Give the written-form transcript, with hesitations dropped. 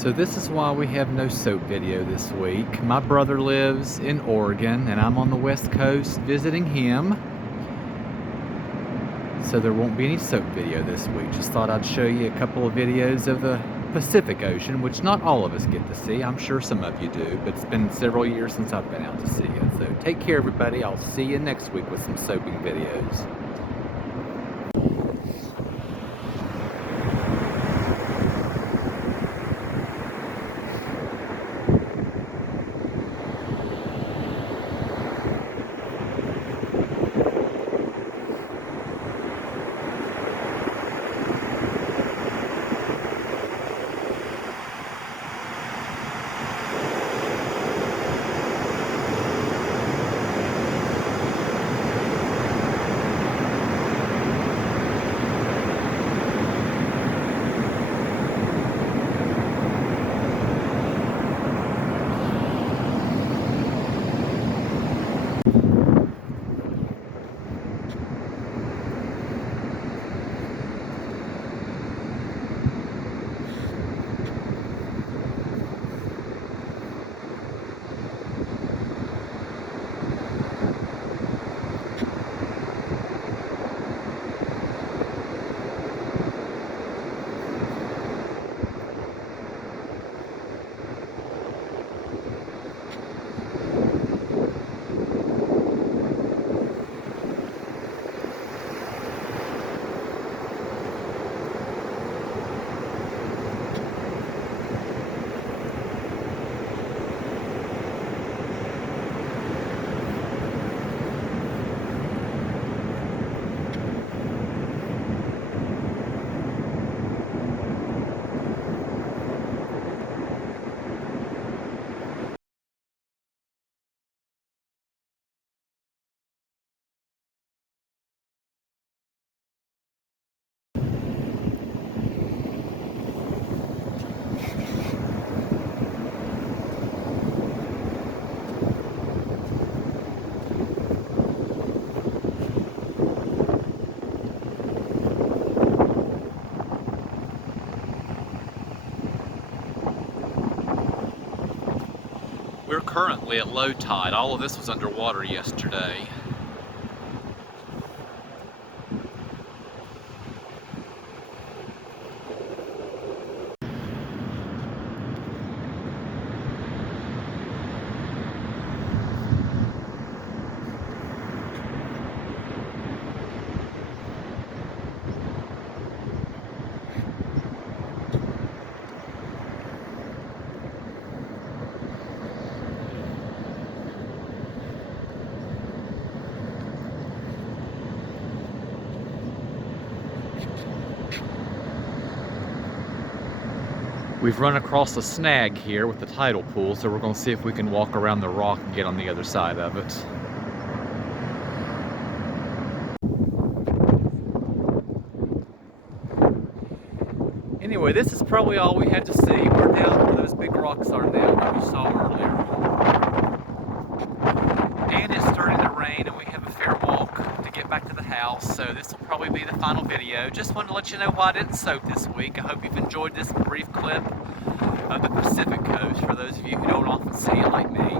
So this is why we have no soap video this week. My brother lives in Oregon and I'm on the West Coast visiting him. So there won't be any soap video this week. Just thought I'd show you a couple of videos of the Pacific Ocean, which not all of us get to see. I'm sure some of you do, but it's been several years since I've been out to see it. So take care, everybody. I'll see you next week with some soaping videos. We're currently at low tide. All of this was underwater yesterday. We've run across a snag here with the tidal pool, so we're going to see if we can walk around the rock and get on the other side of it. Anyway, this is probably all we had to see. We're down where those big rocks are now that we saw earlier. And it's starting to rain and we have a fair walk to get back to the house, so this will probably be the final video. Just wanted to let you know why I didn't soap this week. I hope you've enjoyed this brief clip of the Pacific Coast for those of you who don't often see it like me.